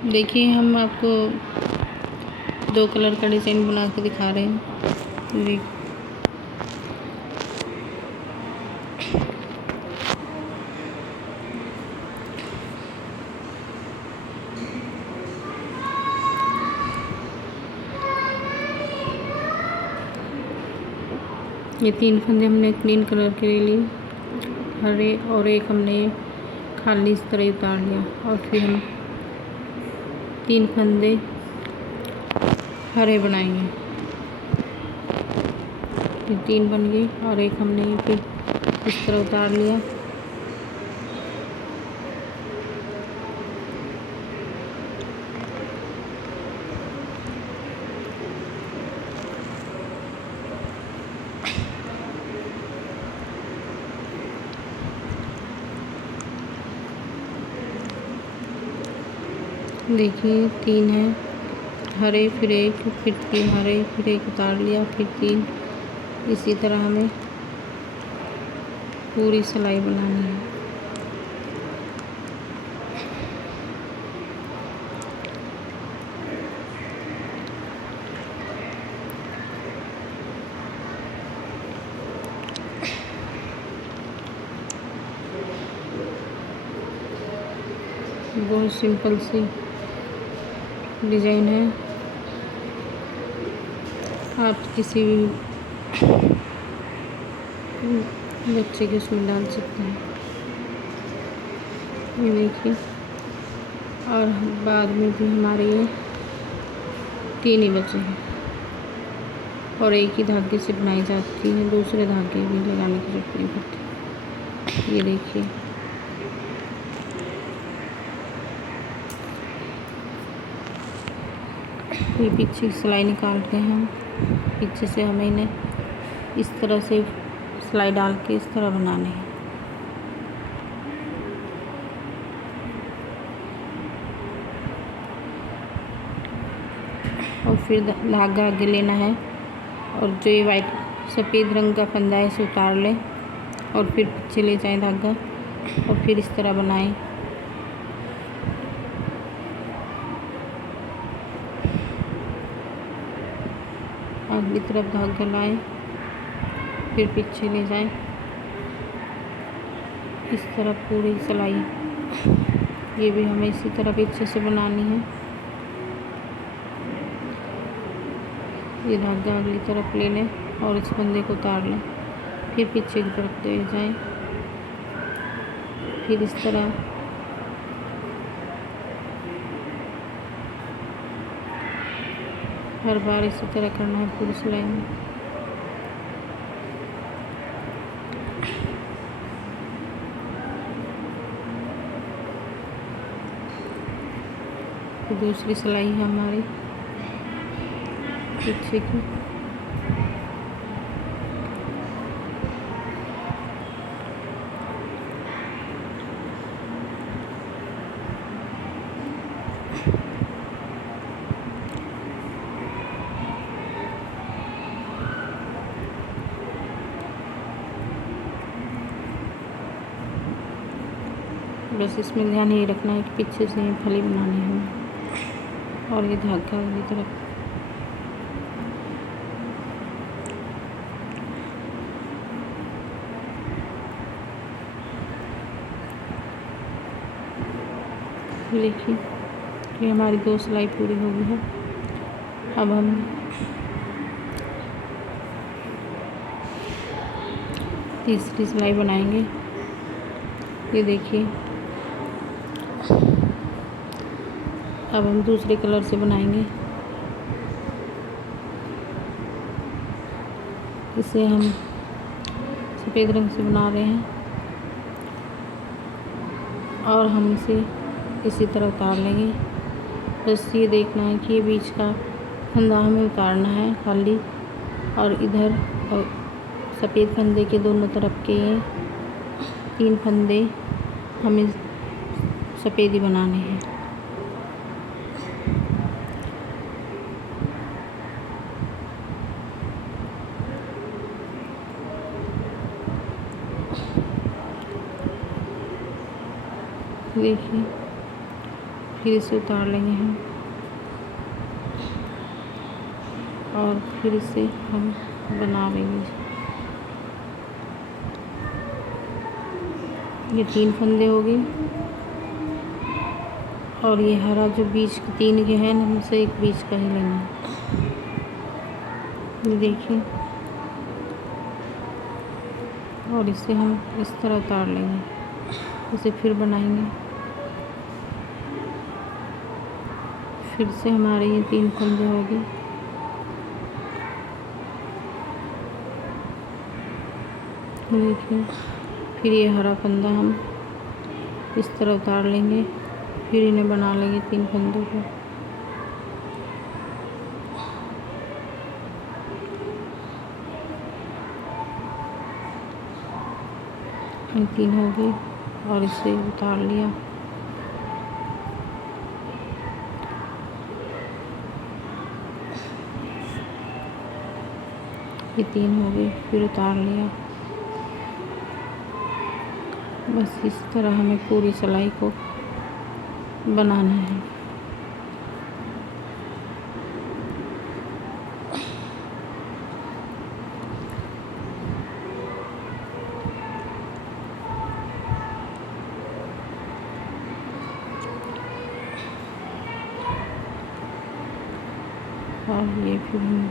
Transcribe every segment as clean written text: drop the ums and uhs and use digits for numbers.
देखिए हम आपको दो कलर का डिज़ाइन बना के दिखा रहे हैं। ये 3 फंदे हमने ग्रीन कलर के ले लिए, हरे, और एक हमने खाली इस तरह उतार लिया, और फिर हम 3 फंदे हरे बनाएंगे। ये 3 बन गए, और एक हमने फिर इस तरह उतार लिया। देखिए 3 है, हरे, फिर एक, फिर 3 हरे, फिर एक उतार लिया, फिर 3। इसी तरह हमें पूरी सिलाई बनानी है। बहुत सिंपल सी डिज़ाइन है, आप किसी भी बच्चे के उसमें डाल सकते हैं। ये देखिए, और बाद में भी हमारे ये 3 ही बचे हैं, और एक ही धागे से बनाई जाती है, दूसरे धागे भी लगाने की जरूरत नहीं पड़ती। ये देखिए, ये पीछे की सिलाई निकाल के हम पीछे से हमें इन्हें इस तरह से सिलाई डाल के इस तरह बनाने हैं। और फिर धागा आगे लेना है, और जो ये वाइट सफ़ेद रंग का फंदा है इसे उतार लें, और फिर पीछे ले जाएं धागा, और फिर इस तरह बनाएं। अगली तरफ धागा लाएं, फिर पीछे ले जाएं, इस तरह पूरी सिलाई। ये भी हमें इसी तरह पीछे से बनानी है। ये धागा अगली तरफ ले लें, और इस फंदे को उतार लें, फिर पीछे की तरफ ले जाएं, फिर इस तरह हर बार इसी तरह करना है पूरी सिलाई में। दूसरी सिलाई है हमारी पीछे की। बस इसमें ध्यान ये रखना है कि पीछे से ही फली बनानी है, और ये धागा अगली तरफ। देखिए, ये हमारी 2 सिलाई पूरी हो गई है। अब हम तीसरी सिलाई बनाएंगे। ये देखिए, अब हम दूसरे कलर से बनाएंगे। इसे हम सफ़ेद रंग से बना रहे हैं, और हम इसे इसी तरह उतार लेंगे। बस ये देखना है कि ये बीच का फंदा हमें उतारना है खाली, और इधर और सफ़ेद फंदे के दोनों तरफ के 3 फंदे हमें सफ़ेद ही बनाने हैं। देखिए, फिर इसे उतार लेंगे हम और फिर इसे हम बना लेंगे। ये 3 फंदे हो गए और ये हरा जो बीच के 3 के हैं हमसे एक बीच का ही लेना है। ये देखिए, और इसे हम इस तरह उतार लेंगे। इसे फिर बनाएंगे। फिर से हमारे ये 3 फंदे हो गए। देखिए, फिर ये हरा फंदा हम इस तरह उतार लेंगे। फिर इन्हें बना लेंगे 3 फंदों को। ये 3 हो गए और इसे उतार लिया। ये 3 हो गए, फिर उतार लिया। बस इस तरह हमें पूरी सिलाई को बनाना है। और ये फिर हम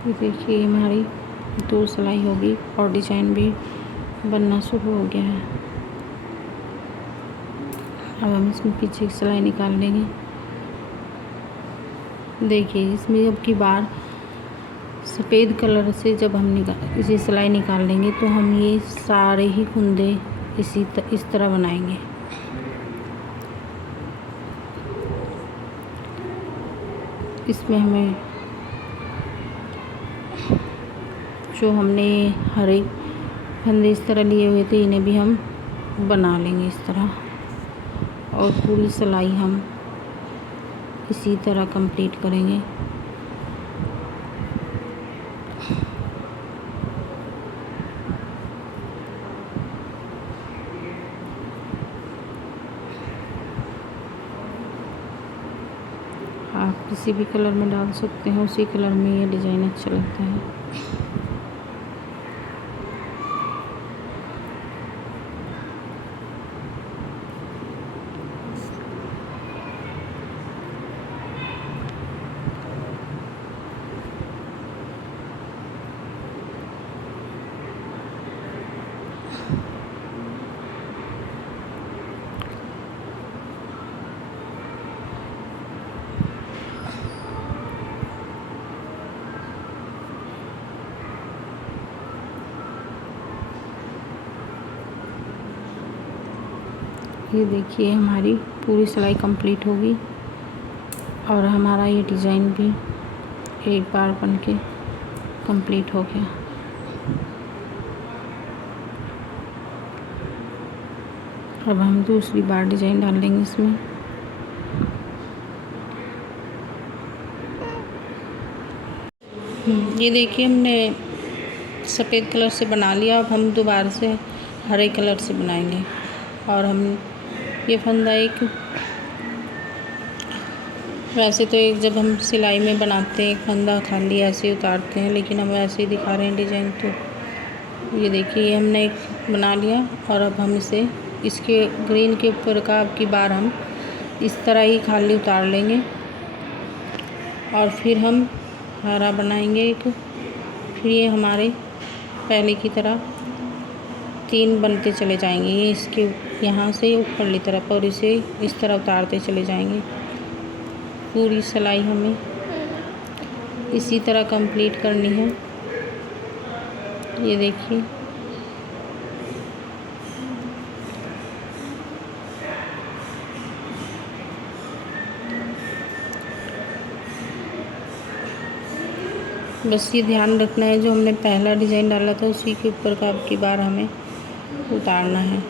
ये देखिए, हमारी 2 सिलाई होगी और डिजाइन भी बनना शुरू हो गया है। अब हम इसमें पीछे की सिलाई निकाल लेंगे। देखिए, इसमें अब की बार सफ़ेद कलर से जब हम इसी सिलाई निकाल लेंगे तो हम ये सारे ही कुंदे इस तरह बनाएंगे। इसमें हमें जो हमने हरे फंदे इस तरह लिए हुए थे इन्हें भी हम बना लेंगे इस तरह, और पूरी सिलाई हम इसी तरह कंप्लीट करेंगे। आप किसी भी कलर में डाल सकते हैं, उसी कलर में ये डिज़ाइन अच्छा लगता है। ये देखिए, हमारी पूरी सिलाई कंप्लीट होगी और हमारा ये डिज़ाइन भी एक बार बन के कंप्लीट हो गया। अब हम दूसरी बार डिज़ाइन डाल लेंगे इसमें। ये देखिए, हमने सफ़ेद कलर से बना लिया। अब हम दोबारा से हरे कलर से बनाएंगे। और हम ये फंदा एक, वैसे तो एक जब हम सिलाई में बनाते हैं एक फंदा खाली ऐसे ही उतारते हैं, लेकिन हम ऐसे ही दिखा रहे हैं डिज़ाइन। तो ये देखिए, हमने एक बना लिया और अब हम इसे इसके ग्रीन के ऊपर का अब की बार हम इस तरह ही खाली उतार लेंगे और फिर हम हरा बनाएंगे एक। फिर ये हमारे पहले की तरह 3 बनते चले जाएंगे। ये इसके यहाँ से ऊपरली तरफ और इसे इस तरह उतारते चले जाएंगे। पूरी सिलाई हमें इसी तरह कंप्लीट करनी है। ये देखिए, बस ये ध्यान रखना है जो हमने पहला डिज़ाइन डाला था उसी के ऊपर का अब की बार हमें उतारना है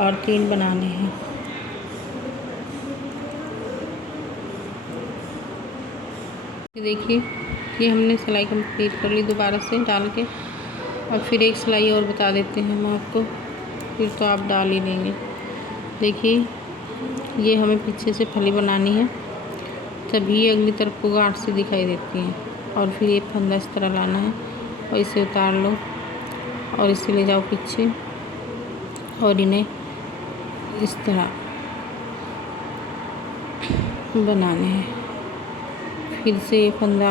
और 3 बनाने हैं। ये देखिए, ये हमने सिलाई कंप्लीट कर ली दोबारा से डाल के। और फिर एक सिलाई और बता देते हैं हम आपको, फिर तो आप डाल ही लेंगे। देखिए, ये हमें पीछे से फली बनानी है, तभी अगली तरफ को गांठ सी दिखाई देती है। और फिर ये फंदा इस तरह लाना है और इसे उतार लो और इसे ले जाओ पीछे और इन्हें इस तरह बनाने हैं। फिर से ये फंदा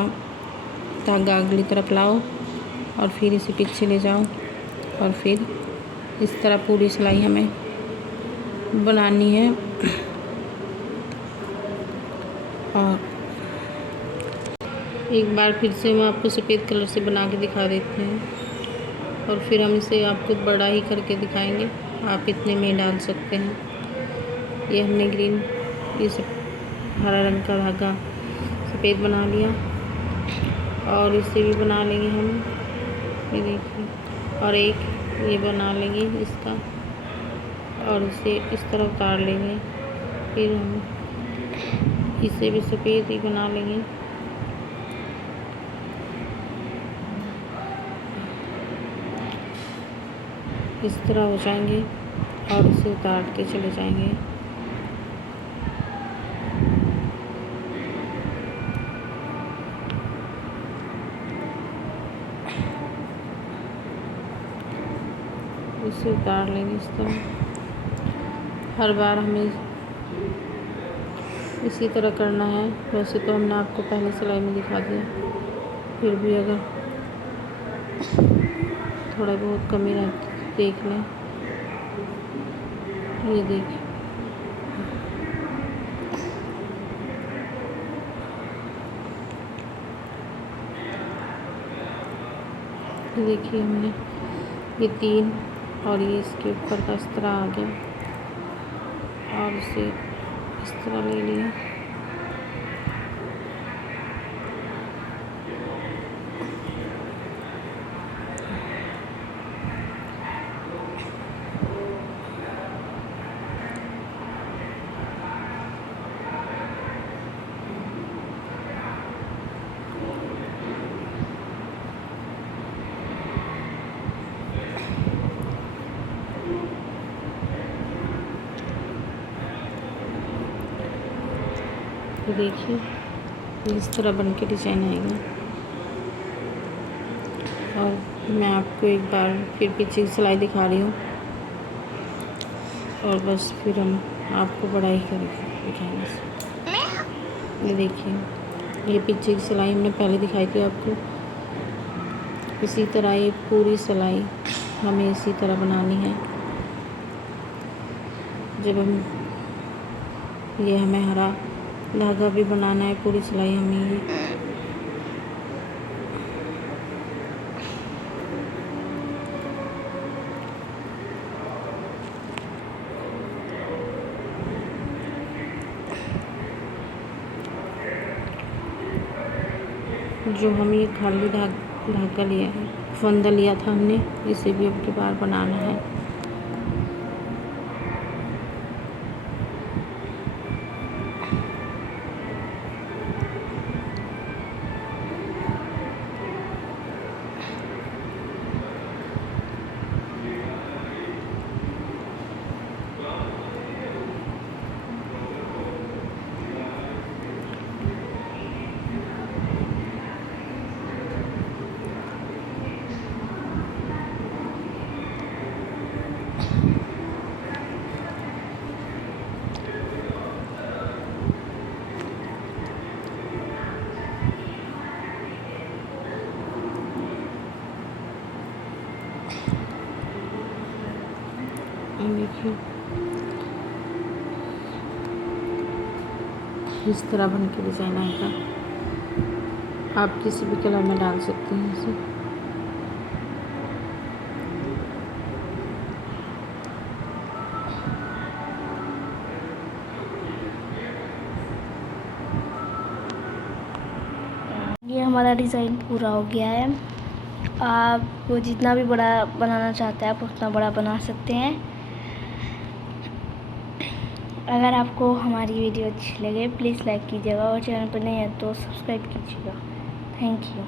धागा अगली तरफ लाओ और फिर इसे पीछे ले जाओ और फिर इस तरह पूरी सिलाई हमें बनानी है। और एक बार फिर से हम आपको सफ़ेद कलर से बना के दिखा देते हैं और फिर हम इसे आपको बड़ा ही करके दिखाएंगे। आप इतने में डाल सकते हैं। ये हमने ग्रीन, ये सब हरा रंग का धागा सफ़ेद बना लिया और इसे भी बना लेंगे हम। ये देखिए, और एक ये बना लेंगे इसका और इसे इस तरह उतार लेंगे। फिर हम इसे भी सफ़ेद ही बना लेंगे। इस तरह हो जाएंगे और इसे उतारते चले जाएंगे। इसे उतार लेंगे इस तरह। हर बार हमें इसी तरह करना है। वैसे तो हमने आपको पहले सिलाई में दिखा दिया, फिर भी अगर थोड़ा बहुत कमी रहती देख लें। ये देखिए, देखिए हमने ये 3 और ये इसके ऊपर का इस तरह आ गया और इसे इस तरह ले लिया। तो देखिए, इस तरह बन के डिज़ाइन आएगा। और मैं आपको एक बार फिर पीछे की सिलाई दिखा रही हूँ और बस फिर हम आपको बड़ा ही करके दिखाएंगे। ये देखिए, ये पीछे की सिलाई हमने पहले दिखाई थी आपको। इसी तरह ये पूरी सिलाई हमें इसी तरह बनानी है। जब हम ये हमें हरा धागा भी बनाना है, पूरी सिलाई हमें ये जो हम ये खाली धागा लिया है, फंदा लिया था हमने, इसे भी अब की बार बनाना है। देखिए, इस तरह बन के डिज़ाइन आएगा। आप किसी भी कलर में डाल सकते हैं इसे। ये हमारा डिज़ाइन पूरा हो गया है। आप जितना भी बड़ा बनाना चाहते हैं आप उतना बड़ा बना सकते हैं। अगर आपको हमारी वीडियो अच्छी लगे प्लीज़ लाइक कीजिएगा और चैनल पर नहीं है तो सब्सक्राइब कीजिएगा। Thank you.